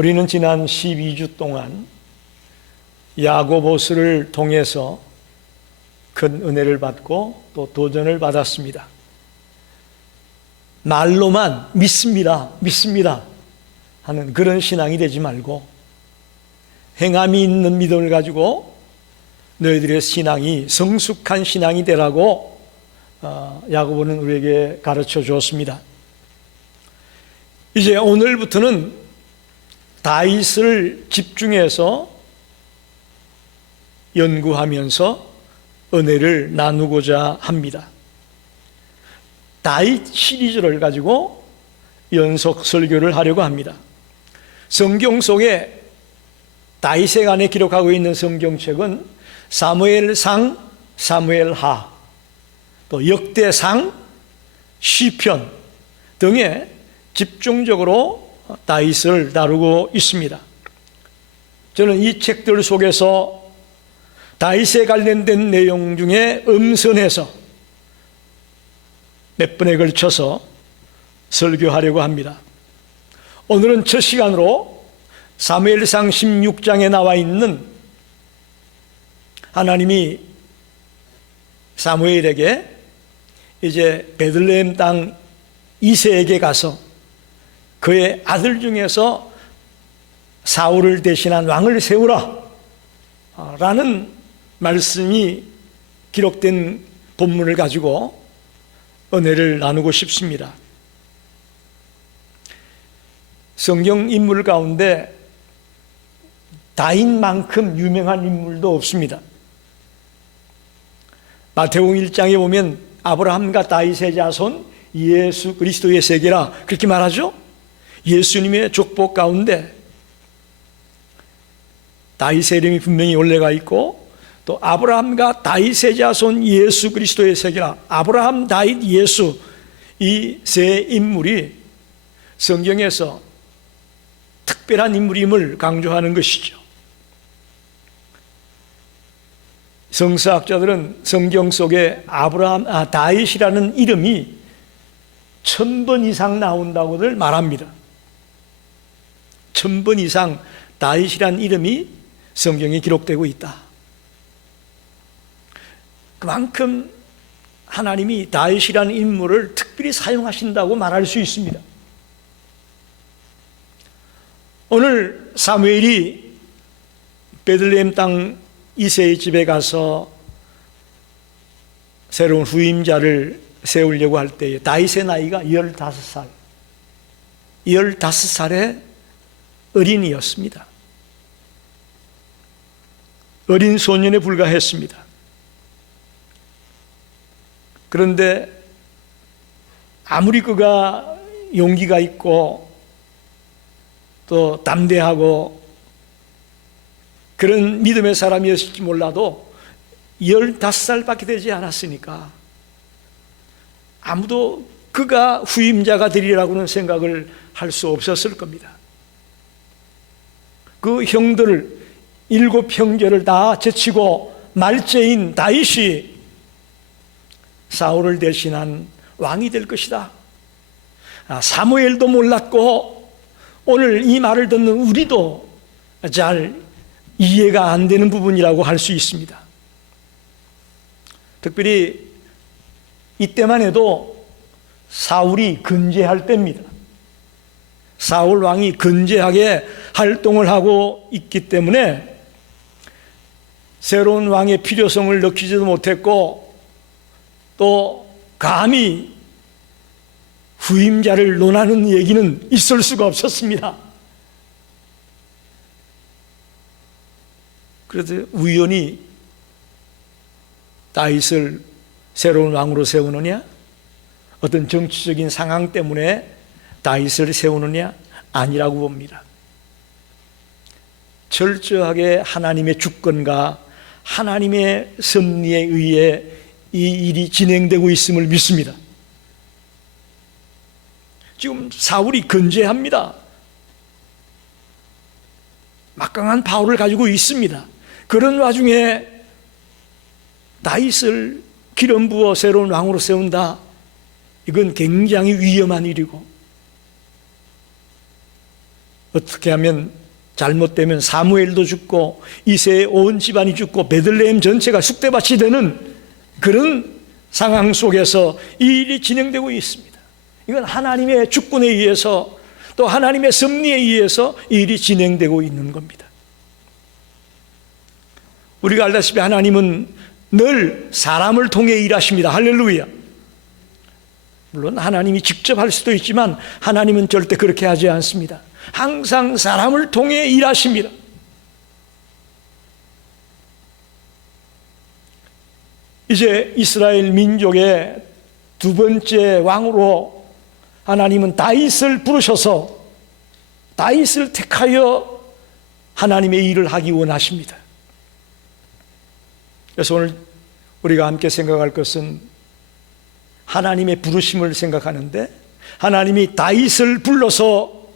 우리는 지난 12주 동안 야고보서를 통해서 큰 은혜를 받고 또 도전을 받았습니다. 말로만 믿습니다, 믿습니다 하는 그런 신앙이 되지 말고 행함이 있는 믿음을 가지고 너희들의 신앙이 성숙한 신앙이 되라고 야고보는 우리에게 가르쳐 주었습니다. 이제 오늘부터는 다윗을 집중해서 연구하면서 은혜를 나누고자 합니다. 다윗 시리즈를 가지고 연속 설교를 하려고 합니다. 성경 속에 다윗에 관해 기록하고 있는 성경책은 사무엘상, 사무엘하, 또 역대상, 시편 등에 집중적으로 다윗을 다루고 있습니다. 저는 이 책들 속에서 다윗에 관련된 내용 중에 음선해서 몇 번에 걸쳐서 설교하려고 합니다. 오늘은 첫 시간으로 사무엘상 16장에 나와 있는 하나님이 사무엘에게 이제 베들레헴 땅 이새에게 가서 그의 아들 중에서 사울을 대신한 왕을 세우라 라는 말씀이 기록된 본문을 가지고 은혜를 나누고 싶습니다. 성경 인물 가운데 다윗만큼 유명한 인물도 없습니다. 마태복음 1장에 보면 아브라함과 다윗의 자손 예수 그리스도의 세계라 그렇게 말하죠. 예수님의 족보 가운데 다윗의 이름이 분명히 올라가 있고 또 아브라함과 다윗의 자손 예수 그리스도의 세계라, 아브라함, 다윗, 예수, 이 세 인물이 성경에서 특별한 인물임을 강조하는 것이죠. 성서학자들은 성경 속에 다윗이라는 이름이 1000번 이상 나온다고들 말합니다. 1000번 이상 다윗이라는 이름이 성경에 기록되고 있다. 그만큼 하나님이 다윗이라는 인물을 특별히 사용하신다고 말할 수 있습니다. 오늘 사무엘이 베들레헴 땅 이새의 집에 가서 새로운 후임자를 세우려고 할 때에 다윗의 나이가 15살, 15살의 어린이였습니다. 어린 소년에 불과했습니다. 그런데 아무리 그가 용기가 있고 또 담대하고 그런 믿음의 사람이었을지 몰라도 15살밖에 되지 않았으니까 아무도 그가 후임자가 되리라고는 생각을 할 수 없었을 겁니다. 그 형들 7 형제를 다 제치고 말째인 다윗이 사울을 대신한 왕이 될 것이다. 사무엘도 몰랐고 오늘 이 말을 듣는 우리도 잘 이해가 안 되는 부분이라고 할 수 있습니다. 특별히 이때만 해도 사울이 근제할 때입니다. 사울 왕이 근제하게 활동을 하고 있기 때문에 새로운 왕의 필요성을 느끼지도 못했고 또 감히 후임자를 논하는 얘기는 있을 수가 없었습니다. 그래서 우연히 다윗을 새로운 왕으로 세우느냐, 어떤 정치적인 상황 때문에 다윗을 세우느냐, 아니라고 봅니다. 철저하게 하나님의 주권과 하나님의 섭리에 의해 이 일이 진행되고 있음을 믿습니다. 지금 사울이 근제합니다. 막강한 파워를 가지고 있습니다. 그런 와중에 다윗을 기름 부어 새로운 왕으로 세운다. 이건 굉장히 위험한 일이고 어떻게 하면 잘못되면 사무엘도 죽고 이새의 온 집안이 죽고 베들레헴 전체가 쑥대밭이 되는 그런 상황 속에서 이 일이 진행되고 있습니다. 이건 하나님의 주권에 의해서 또 하나님의 섭리에 의해서 이 일이 진행되고 있는 겁니다. 우리가 알다시피 하나님은 늘 사람을 통해 일하십니다. 할렐루야. 물론 하나님이 직접 할 수도 있지만 하나님은 절대 그렇게 하지 않습니다. 항상 사람을 통해 일하십니다. 이제 이스라엘 민족의 두 번째 왕으로 하나님은 다윗을 부르셔서 다윗을 택하여 하나님의 일을 하기 원하십니다. 그래서 오늘 우리가 함께 생각할 것은 하나님의 부르심을 생각하는데, 하나님이 다윗을 불러서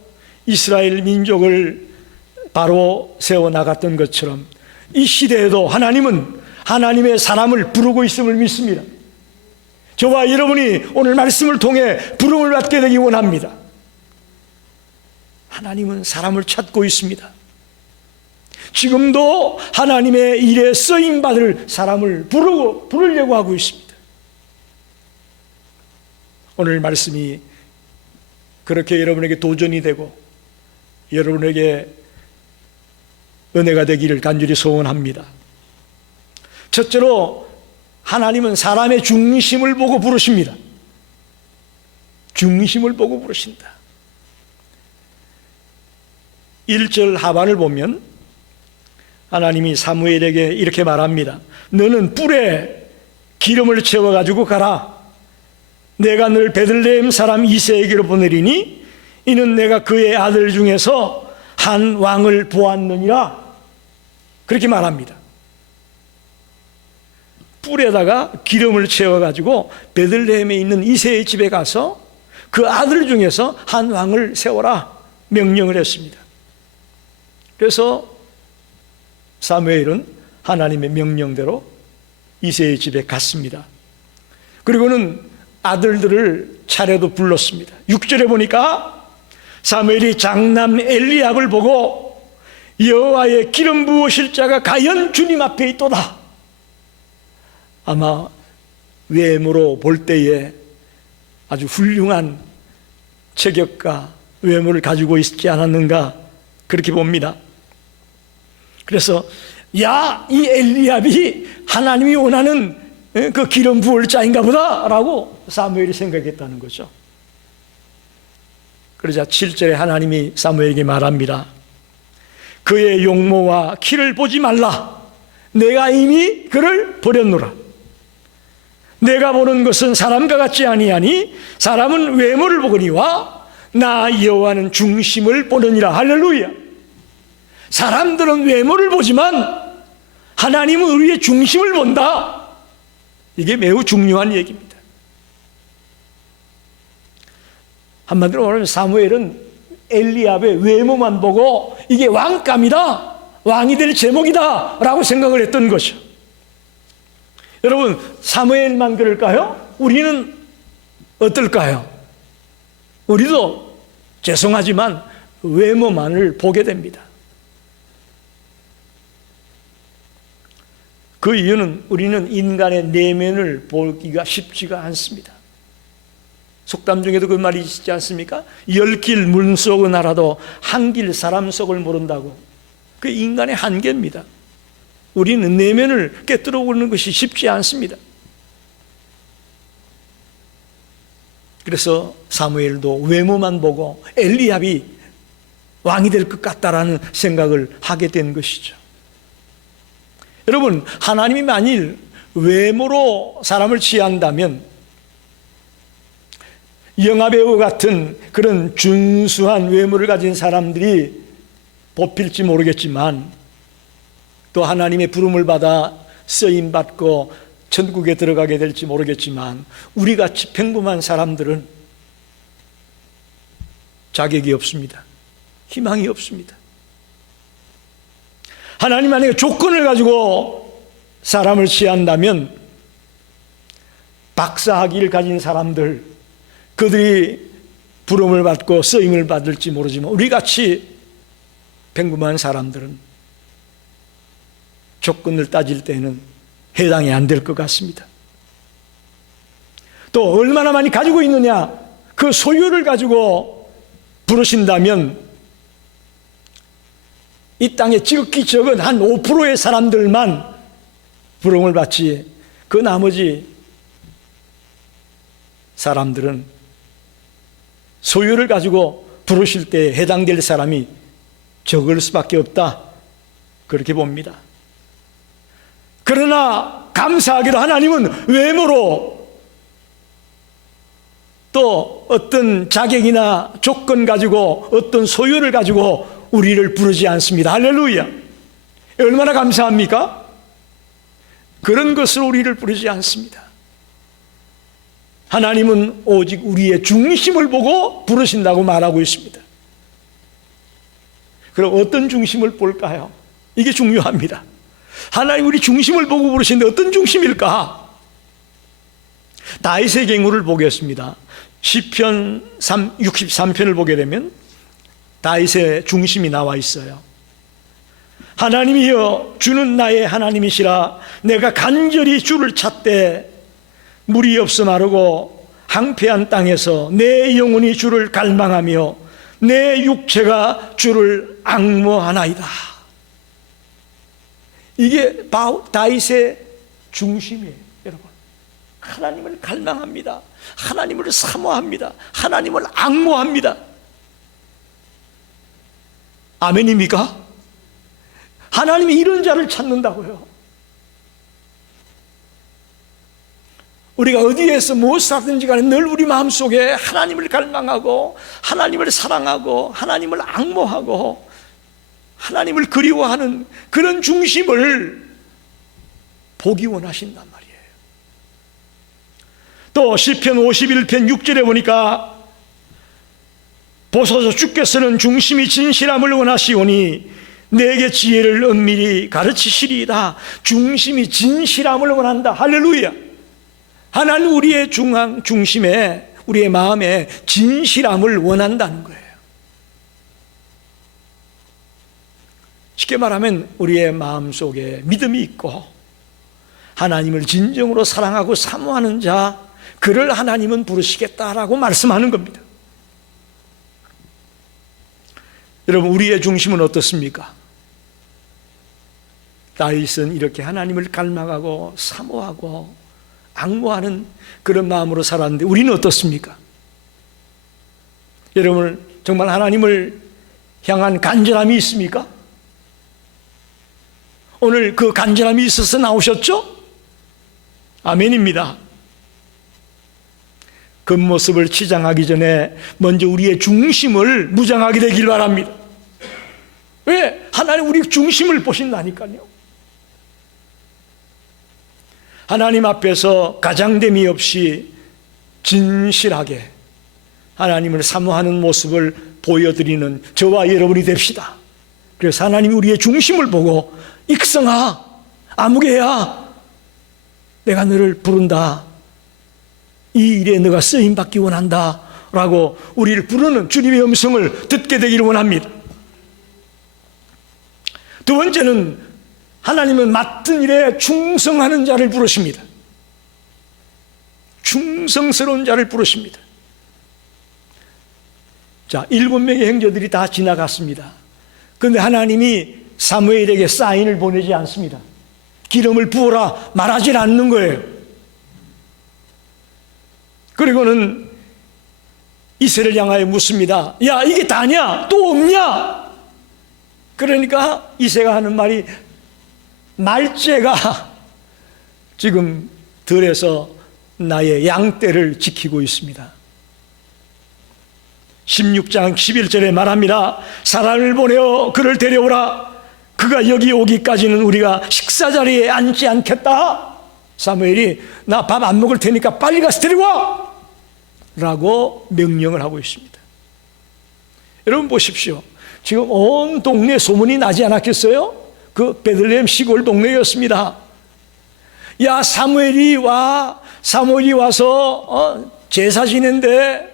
이스라엘 민족을 바로 세워나갔던 것처럼 이 시대에도 하나님은 하나님의 사람을 부르고 있음을 믿습니다. 저와 여러분이 오늘 말씀을 통해 부름을 받게 되기 원합니다. 하나님은 사람을 찾고 있습니다. 지금도 하나님의 일에 쓰임받을 사람을 부르려고 하고 있습니다. 오늘 말씀이 그렇게 여러분에게 도전이 되고 여러분에게 은혜가 되기를 간절히 소원합니다. 첫째로 하나님은 사람의 중심을 보고 부르십니다. 중심을 보고 부르신다. 1절 하반을 보면 하나님이 사무엘에게 이렇게 말합니다. 너는 뿔에 기름을 채워가지고 가라. 내가 늘 베들레헴 사람 이새에게로 보내리니 이는 내가 그의 아들 중에서 한 왕을 보았느니라. 그렇게 말합니다. 뿔에다가 기름을 채워가지고 베들레헴에 있는 이새의 집에 가서 그 아들 중에서 한 왕을 세워라 명령을 했습니다. 그래서 사무엘은 하나님의 명령대로 이새의 집에 갔습니다. 그리고는 아들들을 차례도 불렀습니다. 6절에 보니까 사무엘이 장남 엘리압을 보고 여호와의 기름 부으실 자가 과연 주님 앞에 있도다. 아마 외모로 볼 때에 아주 훌륭한 체격과 외모를 가지고 있지 않았는가 그렇게 봅니다. 그래서 야, 이 엘리압이 하나님이 원하는 그 기름 부을 자인가 보다 라고 사무엘이 생각했다는 거죠. 그러자 7절에 하나님이 사무엘에게 말합니다. 그의 용모와 키를 보지 말라. 내가 이미 그를 버렸노라. 내가 보는 것은 사람과 같지 아니하니 사람은 외모를 보거니와 나 여호와는 중심을 보느니라. 할렐루야. 사람들은 외모를 보지만 하나님은 우리의 중심을 본다. 이게 매우 중요한 얘기입니다. 한마디로 말하면 사무엘은 엘리압의 외모만 보고 이게 왕감이다, 왕이 될 제목이다 라고 생각을 했던 거죠. 여러분, 사무엘만 그럴까요? 우리는 어떨까요? 우리도 죄송하지만 외모만을 보게 됩니다. 그 이유는 우리는 인간의 내면을 보기가 쉽지가 않습니다. 속담 중에도 그 말이 있지 않습니까? 10길 물속은 알아도 한 길 사람 속을 모른다고. 그 인간의 한계입니다. 우리는 내면을 깨뜨려 보는 것이 쉽지 않습니다. 그래서 사무엘도 외모만 보고 엘리압이 왕이 될 것 같다라는 생각을 하게 된 것이죠. 여러분, 하나님이 만일 외모로 사람을 취한다면 영화배우 같은 그런 준수한 외모를 가진 사람들이 뽑힐지 모르겠지만 또 하나님의 부름을 받아 쓰임받고 천국에 들어가게 될지 모르겠지만 우리같이 평범한 사람들은 자격이 없습니다. 희망이 없습니다. 하나님 만약에 조건을 가지고 사람을 취한다면 박사학위를 가진 사람들, 그들이 부름을 받고 쓰임을 받을지 모르지만 우리같이 평범한 사람들은 조건을 따질 때는 해당이 안 될 것 같습니다. 또 얼마나 많이 가지고 있느냐, 그 소유를 가지고 부르신다면 이 땅에 지극히 적은 한 5%의 사람들만 부름을 받지, 그 나머지 사람들은 소유를 가지고 부르실 때 해당될 사람이 적을 수밖에 없다, 그렇게 봅니다. 그러나 감사하게도 하나님은 외모로 또 어떤 자격이나 조건 가지고 어떤 소유를 가지고 우리를 부르지 않습니다. 할렐루야. 얼마나 감사합니까? 그런 것으로 우리를 부르지 않습니다. 하나님은 오직 우리의 중심을 보고 부르신다고 말하고 있습니다. 그럼 어떤 중심을 볼까요? 이게 중요합니다. 하나님 우리 중심을 보고 부르시는데 어떤 중심일까? 다윗의 경우를 보겠습니다. 시편 63편을 보게 되면 다윗의 중심이 나와 있어요. 하나님이여, 주는 나의 하나님이시라. 내가 간절히 주를 찾되 물이 없어 마르고 황폐한 땅에서 내 영혼이 주를 갈망하며 내 육체가 주를 앙모하나이다. 이게 다윗의 중심이에요, 여러분. 하나님을 갈망합니다. 하나님을 사모합니다. 하나님을 앙모합니다. 아멘입니까? 하나님이 이런 자를 찾는다고요. 우리가 어디에서 무엇을 하든지 간에 늘 우리 마음속에 하나님을 갈망하고 하나님을 사랑하고 하나님을 앙모하고 하나님을 그리워하는 그런 중심을 보기 원하신단 말이에요. 또 시편 51편 6절에 보니까 보소서, 주께서는 중심이 진실함을 원하시오니 내게 지혜를 은밀히 가르치시리이다. 중심이 진실함을 원한다. 할렐루야. 하나님 우리의 중심에, 우리의 마음에 진실함을 원한다는 거예요. 쉽게 말하면 우리의 마음속에 믿음이 있고 하나님을 진정으로 사랑하고 사모하는 자, 그를 하나님은 부르시겠다라고 말씀하는 겁니다. 여러분, 우리의 중심은 어떻습니까? 다윗은 이렇게 하나님을 갈망하고 사모하고 앙모하는 그런 마음으로 살았는데 우리는 어떻습니까? 여러분, 정말 하나님을 향한 간절함이 있습니까? 오늘 그 간절함이 있어서 나오셨죠? 아멘입니다. 그 모습을 치장하기 전에 먼저 우리의 중심을 무장하게 되길 바랍니다. 왜? 하나님 우리 중심을 보신다니까요. 하나님 앞에서 가장됨이 없이 진실하게 하나님을 사모하는 모습을 보여드리는 저와 여러분이 됩시다. 그래서 하나님이 우리의 중심을 보고 익성아, 아무개야, 내가 너를 부른다. 이 일에 너가 쓰임받기 원한다 라고 우리를 부르는 주님의 음성을 듣게 되기를 원합니다. 두 번째는 하나님은 맡은 일에 충성하는 자를 부르십니다. 충성스러운 자를 부르십니다. 자, 7명의 형제들이 다 지나갔습니다. 그런데 하나님이 사무엘에게 사인을 보내지 않습니다. 기름을 부어라 말하지 않는 거예요. 그리고는 이새를 향하여 묻습니다. 야, 이게 다냐? 또 없냐? 그러니까 이새가 하는 말이, 말째가 지금 들에서 나의 양떼를 지키고 있습니다. 16장 11절에 말합니다. 사람을 보내어 그를 데려오라. 그가 여기 오기까지는 우리가 식사 자리에 앉지 않겠다. 사무엘이 나 밥 안 먹을 테니까 빨리 가서 데려와 라고 명령을 하고 있습니다. 여러분 보십시오. 지금 온 동네 소문이 나지 않았겠어요? 그 베들레헴 시골 동네였습니다. 야, 사무엘이 와서 제사 지낸데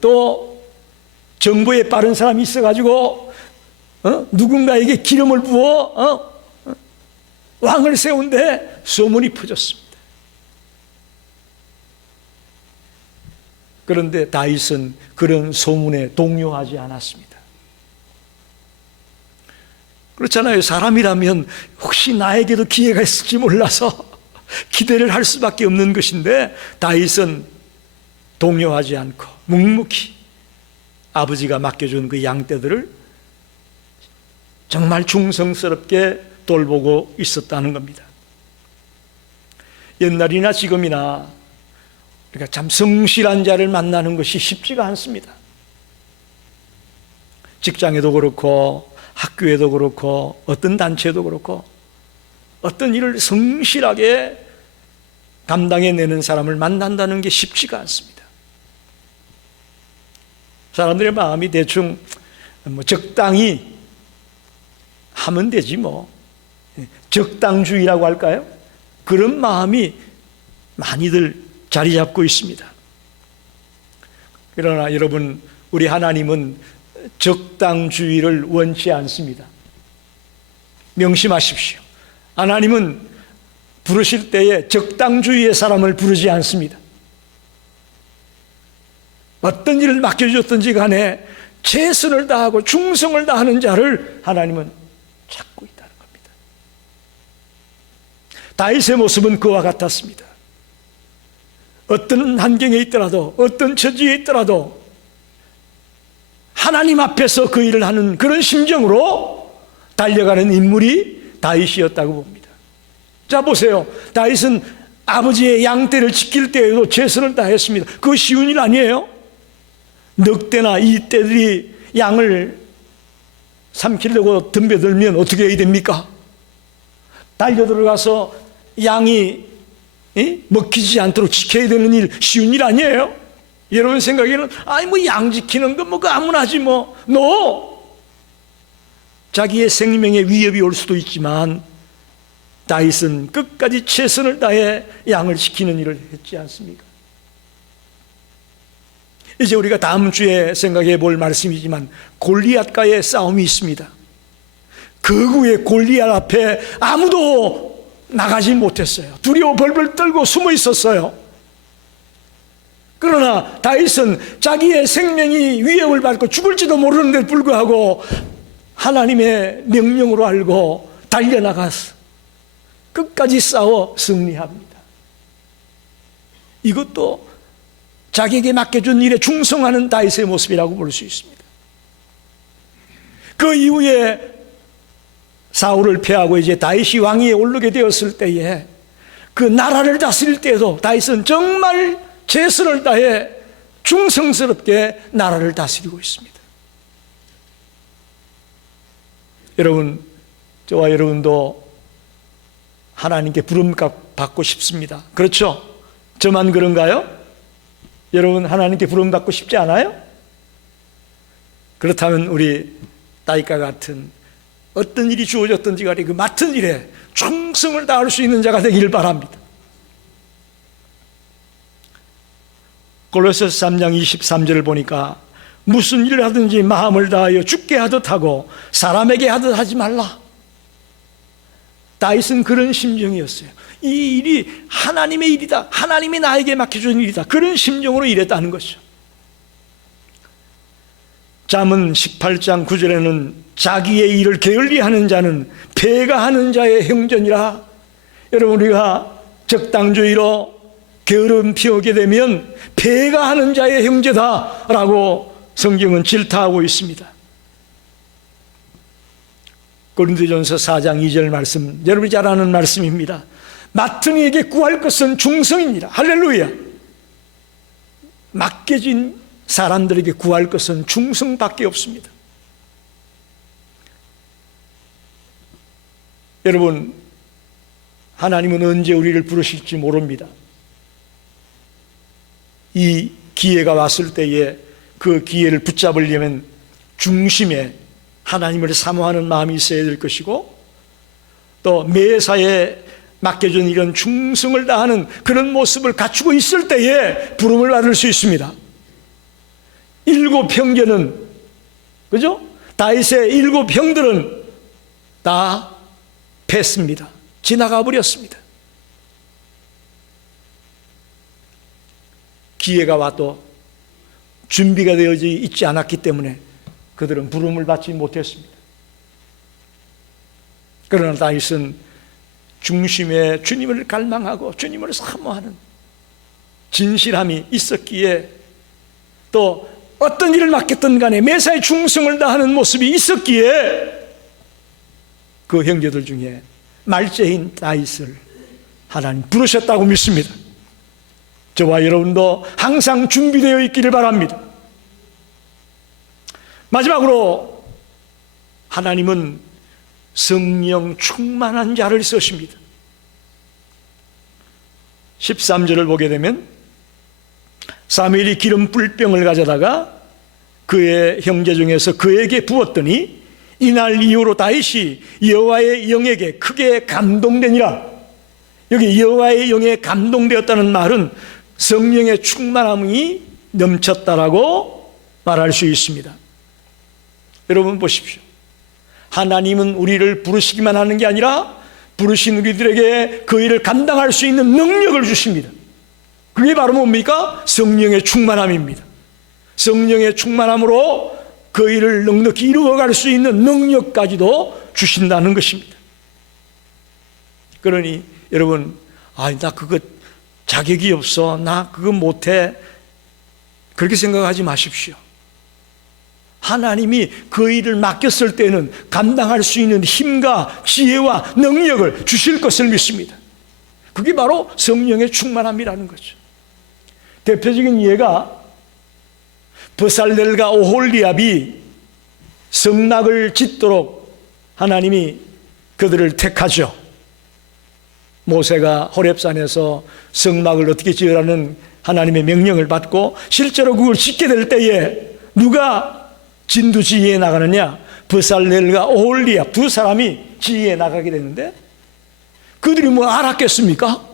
또 정보에 빠른 사람이 있어가지고 누군가에게 기름을 부어 왕을 세운데 소문이 퍼졌습니다. 그런데 다윗은 그런 소문에 동요하지 않았습니다. 그렇잖아요. 사람이라면 혹시 나에게도 기회가 있을지 몰라서 기대를 할 수밖에 없는 것인데, 다윗은 동요하지 않고 묵묵히 아버지가 맡겨준 그 양떼들을 정말 충성스럽게 돌보고 있었다는 겁니다. 옛날이나 지금이나 그러니까 참 성실한 자를 만나는 것이 쉽지가 않습니다. 직장에도 그렇고 학교에도 그렇고 어떤 단체도 그렇고 어떤 일을 성실하게 감당해내는 사람을 만난다는 게 쉽지가 않습니다. 사람들의 마음이 대충 적당히 하면 되지 적당주의라고 할까요? 그런 마음이 많이들 자리 잡고 있습니다. 그러나 여러분, 우리 하나님은 적당주의를 원치 않습니다. 명심하십시오. 하나님은 부르실 때에 적당주의의 사람을 부르지 않습니다. 어떤 일을 맡겨주셨든지 간에 최선을 다하고 충성을 다하는 자를 하나님은 찾고 있다는 겁니다. 다윗의 모습은 그와 같았습니다. 어떤 환경에 있더라도, 어떤 처지에 있더라도 하나님 앞에서 그 일을 하는 그런 심정으로 달려가는 인물이 다윗이었다고 봅니다. 자, 보세요. 다윗은 아버지의 양떼를 지킬 때에도 최선을 다했습니다. 그거 쉬운 일 아니에요. 넉 대나 이 떼들이 양을 삼키려고 덤벼들면 어떻게 해야 됩니까? 달려들어가서 양이 먹히지 않도록 지켜야 되는 일, 쉬운 일 아니에요. 여러분 생각에는 양 지키는 거 그거 아무나 하지 자기의 생명에 위협이 올 수도 있지만 다윗은 끝까지 최선을 다해 양을 지키는 일을 했지 않습니까? 이제 우리가 다음 주에 생각해 볼 말씀이지만 골리앗과의 싸움이 있습니다. 극우의 골리앗 앞에 아무도 나가지 못했어요. 두려워 벌벌 떨고 숨어 있었어요. 그러나 다윗은 자기의 생명이 위협을 받고 죽을지도 모르는데 불구하고 하나님의 명령으로 알고 달려나가서 끝까지 싸워 승리합니다. 이것도 자기에게 맡겨준 일에 충성하는 다윗의 모습이라고 볼 수 있습니다. 그 이후에 사울을 패하고 이제 다윗이 왕위에 오르게 되었을 때에 그 나라를 다스릴 때에도 다윗은 정말 최선을 다해 충성스럽게 나라를 다스리고 있습니다. 여러분, 저와 여러분도 하나님께 부름 받고 싶습니다. 그렇죠? 저만 그런가요? 여러분, 하나님께 부름 받고 싶지 않아요? 그렇다면 우리 다윗과 같은 어떤 일이 주어졌든지 간에 그 맡은 일에 충성을 다할 수 있는 자가 되기를 바랍니다. 골로새서 3장 23절을 보니까 무슨 일을 하든지 마음을 다하여 주께 하듯 하고 사람에게 하듯 하지 말라. 다윗은 그런 심정이었어요. 이 일이 하나님의 일이다, 하나님이 나에게 맡겨준 일이다, 그런 심정으로 일했다는 것이죠. 잠언 18장 9절에는 자기의 일을 게을리하는 자는 패가하는 자의 형전이라. 여러분, 우리가 적당주의로 게으름 피우게 되면 패가하는 자의 형제다라고 성경은 질타하고 있습니다. 고린도전서 4장 2절 말씀, 여러분이 잘 아는 말씀입니다. 맡은 이에게 구할 것은 충성이니라. 할렐루야. 맡겨진 사람들에게 구할 것은 충성밖에 없습니다. 여러분, 하나님은 언제 우리를 부르실지 모릅니다. 이 기회가 왔을 때에 그 기회를 붙잡으려면 중심에 하나님을 사모하는 마음이 있어야 될 것이고, 또 매사에 맡겨준 이런 충성을 다하는 그런 모습을 갖추고 있을 때에 부름을 받을 수 있습니다. 일곱 형제는 그죠? 다윗의 7 형들은 다 패습니다. 지나가 버렸습니다. 기회가 와도 준비가 되어져 있지 않았기 때문에 그들은 부름을 받지 못했습니다. 그러나 다윗은 중심에 주님을 갈망하고 주님을 사모하는 진실함이 있었기에, 또 어떤 일을 맡겼든 간에 매사에 충성을 다하는 모습이 있었기에 그 형제들 중에 말제인 다윗을 하나님 부르셨다고 믿습니다. 저와 여러분도 항상 준비되어 있기를 바랍니다. 마지막으로 하나님은 성령 충만한 자를 쓰십니다. 13절을 보게 되면 사무엘이 기름 뿔병을 가져다가 그의 형제 중에서 그에게 부었더니 이날 이후로 다윗이 여호와의 영에게 크게 감동되니라. 여기 여호와의 영에 감동되었다는 말은 성령의 충만함이 넘쳤다라고 말할 수 있습니다. 여러분 보십시오. 하나님은 우리를 부르시기만 하는 게 아니라 부르신 우리들에게 그 일을 감당할 수 있는 능력을 주십니다. 그게 바로 뭡니까? 성령의 충만함입니다. 성령의 충만함으로 그 일을 넉넉히 이루어갈 수 있는 능력까지도 주신다는 것입니다. 그러니 여러분, 나 그거 자격이 없어, 나 그거 못해, 그렇게 생각하지 마십시오. 하나님이 그 일을 맡겼을 때는 감당할 수 있는 힘과 지혜와 능력을 주실 것을 믿습니다. 그게 바로 성령의 충만함이라는 거죠. 대표적인 예가 브살렐과 오홀리압이 성막을 짓도록 하나님이 그들을 택하죠. 모세가 호렙산에서 성막을 어떻게 지으라는 하나님의 명령을 받고 실제로 그걸 짓게 될 때에 누가 진두지휘에 나가느냐? 브살렐과 오홀리압 2 사람이 지휘에 나가게 되는데, 그들이 뭐 알았겠습니까?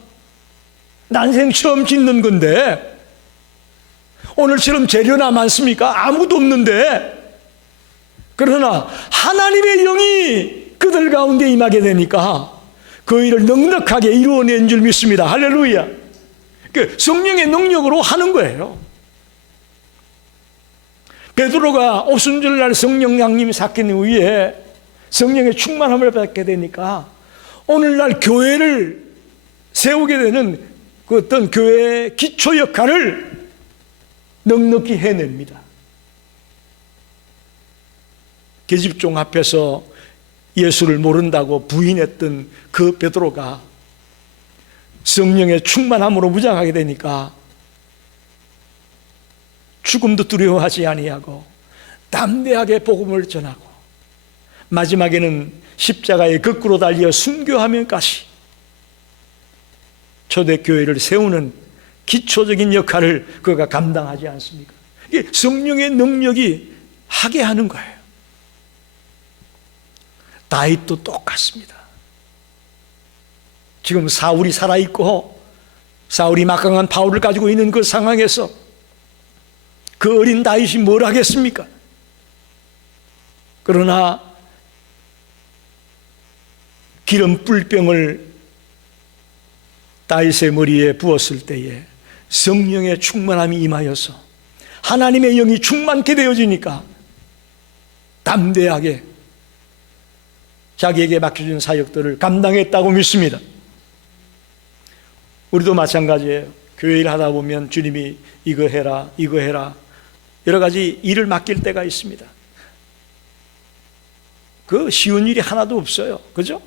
난생 처음 짓는 건데, 오늘처럼 재료나 많습니까? 아무도 없는데. 그러나 하나님의 영이 그들 가운데 임하게 되니까 그 일을 넉넉하게 이루어낸 줄 믿습니다. 할렐루야. 그 성령의 능력으로 하는 거예요. 베드로가 오순절날 성령 양림 사건 이후에 성령의 충만함을 받게 되니까 오늘날 교회를 세우게 되는 그 어떤 교회의 기초 역할을 넉넉히 해냅니다. 계집종 앞에서 예수를 모른다고 부인했던 그 베드로가 성령의 충만함으로 무장하게 되니까 죽음도 두려워하지 아니하고 담대하게 복음을 전하고 마지막에는 십자가에 거꾸로 달려 순교하면까지 초대교회를 세우는 기초적인 역할을 그가 감당하지 않습니까? 이게 성령의 능력이 하게 하는 거예요. 다윗도 똑같습니다. 지금 사울이 살아있고 사울이 막강한 바울을 가지고 있는 그 상황에서 그 어린 다윗이 뭘 하겠습니까? 그러나 기름 뿔병을 다윗의 머리에 부었을 때에 성령의 충만함이 임하여서 하나님의 영이 충만케 되어지니까 담대하게 자기에게 맡겨준 사역들을 감당했다고 믿습니다. 우리도 마찬가지예요. 교회 일 하다 보면 주님이 이거 해라, 이거 해라, 여러 가지 일을 맡길 때가 있습니다. 그 쉬운 일이 하나도 없어요. 그죠?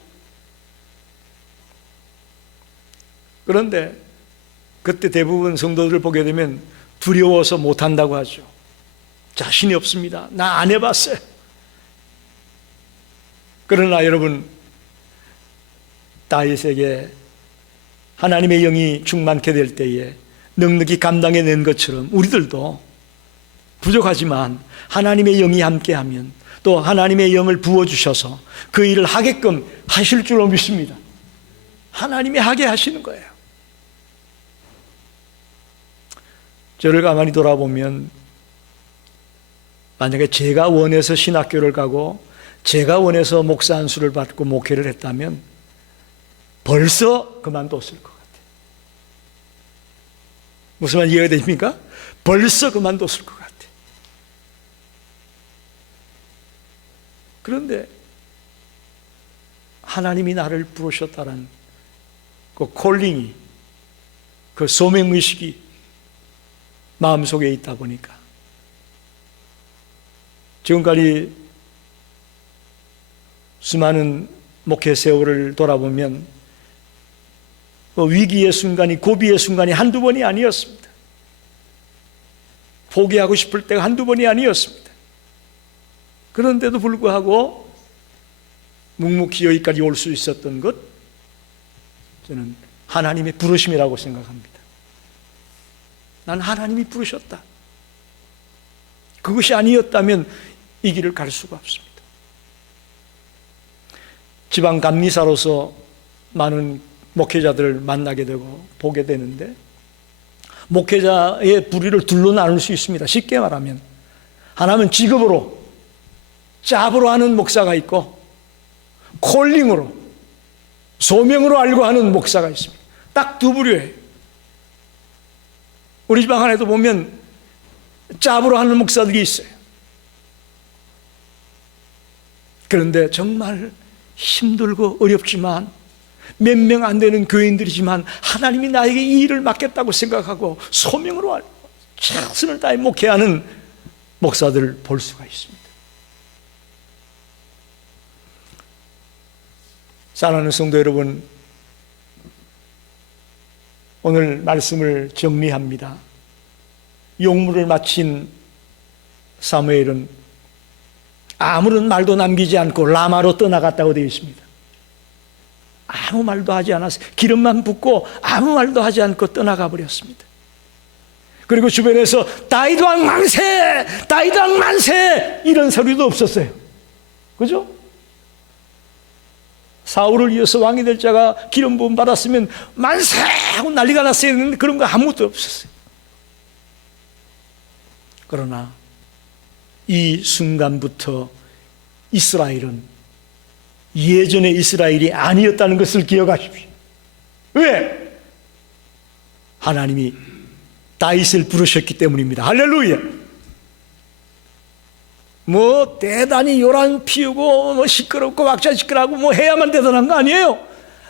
그런데 그때 대부분 성도들을 보게 되면 두려워서 못한다고 하죠. 자신이 없습니다. 나 안 해봤어요. 그러나 여러분, 다윗에게 하나님의 영이 충만케 될 때에 넉넉히 감당해낸 것처럼 우리들도 부족하지만 하나님의 영이 함께하면 또 하나님의 영을 부어주셔서 그 일을 하게끔 하실 줄로 믿습니다. 하나님이 하게 하시는 거예요. 저를 가만히 돌아보면 만약에 제가 원해서 신학교를 가고 제가 원해서 목사 안수를 받고 목회를 했다면 벌써 그만뒀을 것 같아요. 무슨 말 이해가 되십니까? 벌써 그만뒀을 것 같아요. 그런데 하나님이 나를 부르셨다는 그 콜링이, 그 소명의식이 마음속에 있다 보니까 지금까지 수많은 목회 세월을 돌아보면 위기의 순간이, 고비의 순간이 한두 번이 아니었습니다. 포기하고 싶을 때가 한두 번이 아니었습니다. 그런데도 불구하고 묵묵히 여기까지 올 수 있었던 것, 저는 하나님의 부르심이라고 생각합니다. 난 하나님이 부르셨다. 그것이 아니었다면 이 길을 갈 수가 없습니다. 지방 감리사로서 많은 목회자들을 만나게 되고 보게 되는데, 목회자의 부류를 둘로 나눌 수 있습니다. 쉽게 말하면 하나는 직업으로, 잡으로 하는 목사가 있고, 콜링으로, 소명으로 알고 하는 목사가 있습니다. 딱 두 부류예요. 우리 지방 안에도 보면 잡으로 하는 목사들이 있어요. 그런데 정말 힘들고 어렵지만, 몇 명 안 되는 교인들이지만 하나님이 나에게 이 일을 맡겼다고 생각하고 소명으로 알고 최선을 다해 목회하는 목사들을 볼 수가 있습니다. 사랑하는 성도 여러분, 오늘 말씀을 정리합니다. 용무를 마친 사무엘은 아무런 말도 남기지 않고 라마로 떠나갔다고 되어 있습니다. 아무 말도 하지 않았어요. 기름만 붓고 아무 말도 하지 않고 떠나가 버렸습니다. 그리고 주변에서 다윗 왕 만세! 다윗 왕 만세! 이런 소리도 없었어요. 그죠? 사울을 이어서 왕이 될 자가 기름 부음 받았으면 만세! 하고 난리가 났어야 했는데 그런 거 아무것도 없었어요. 그러나 이 순간부터 이스라엘은 예전의 이스라엘이 아니었다는 것을 기억하십시오. 왜? 하나님이 다윗을 부르셨기 때문입니다. 할렐루야. 뭐 대단히 요란 피우고 뭐 시끄럽고 왁자지껄하고 뭐 해야만 대단한 거 아니에요.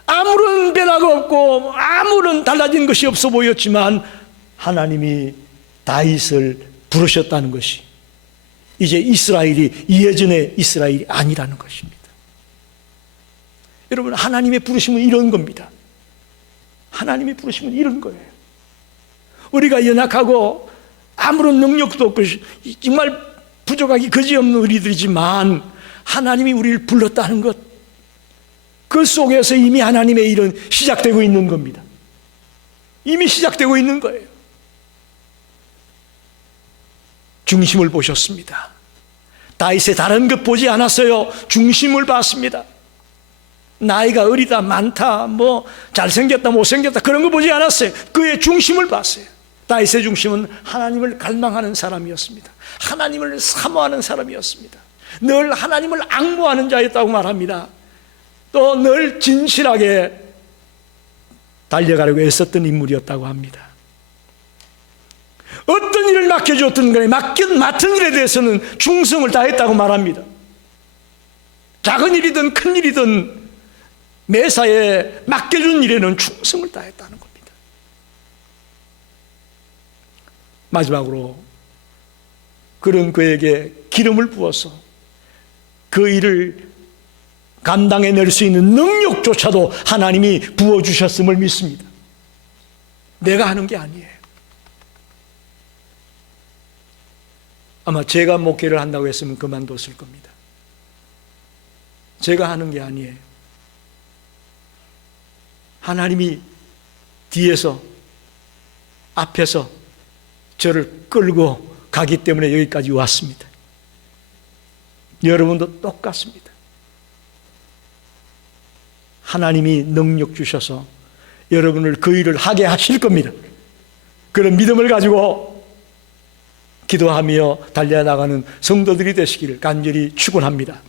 아무런 변화가 없고 아무런 달라진 것이 없어 보였지만 하나님이 다윗을 부르셨다는 것이 이제 이스라엘이 예전의 이스라엘이 아니라는 것입니다. 여러분, 하나님의 부르심은 이런 겁니다. 하나님의 부르심은 이런 거예요. 우리가 연약하고 아무런 능력도 없고 정말 부족하기 그지없는 우리들이지만 하나님이 우리를 불렀다는 것, 그 속에서 이미 하나님의 일은 시작되고 있는 겁니다. 이미 시작되고 있는 거예요. 중심을 보셨습니다. 다윗의 다른 것 보지 않았어요. 중심을 봤습니다. 나이가 어리다, 많다, 뭐 잘생겼다, 못생겼다 그런 거 보지 않았어요. 그의 중심을 봤어요. 다윗의 중심은 하나님을 갈망하는 사람이었습니다. 하나님을 사모하는 사람이었습니다. 늘 하나님을 앙모하는 자였다고 말합니다. 또 늘 진실하게 달려가려고 애썼던 인물이었다고 합니다. 어떤 일을 맡겨줬든 간에 맡은 일에 대해서는 충성을 다했다고 말합니다. 작은 일이든 큰 일이든 매사에 맡겨준 일에는 충성을 다했다는 겁니다. 마지막으로 그런 그에게 기름을 부어서 그 일을 감당해낼 수 있는 능력조차도 하나님이 부어주셨음을 믿습니다. 내가 하는 게 아니에요. 아마 제가 목회를 한다고 했으면 그만뒀을 겁니다. 제가 하는 게 아니에요. 하나님이 뒤에서 앞에서 저를 끌고 가기 때문에 여기까지 왔습니다. 여러분도 똑같습니다. 하나님이 능력 주셔서 여러분을 그 일을 하게 하실 겁니다. 그런 믿음을 가지고 기도하며 달려나가는 성도들이 되시기를 간절히 축원합니다.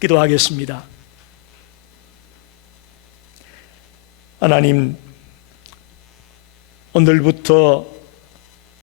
기도하겠습니다. 하나님, 오늘부터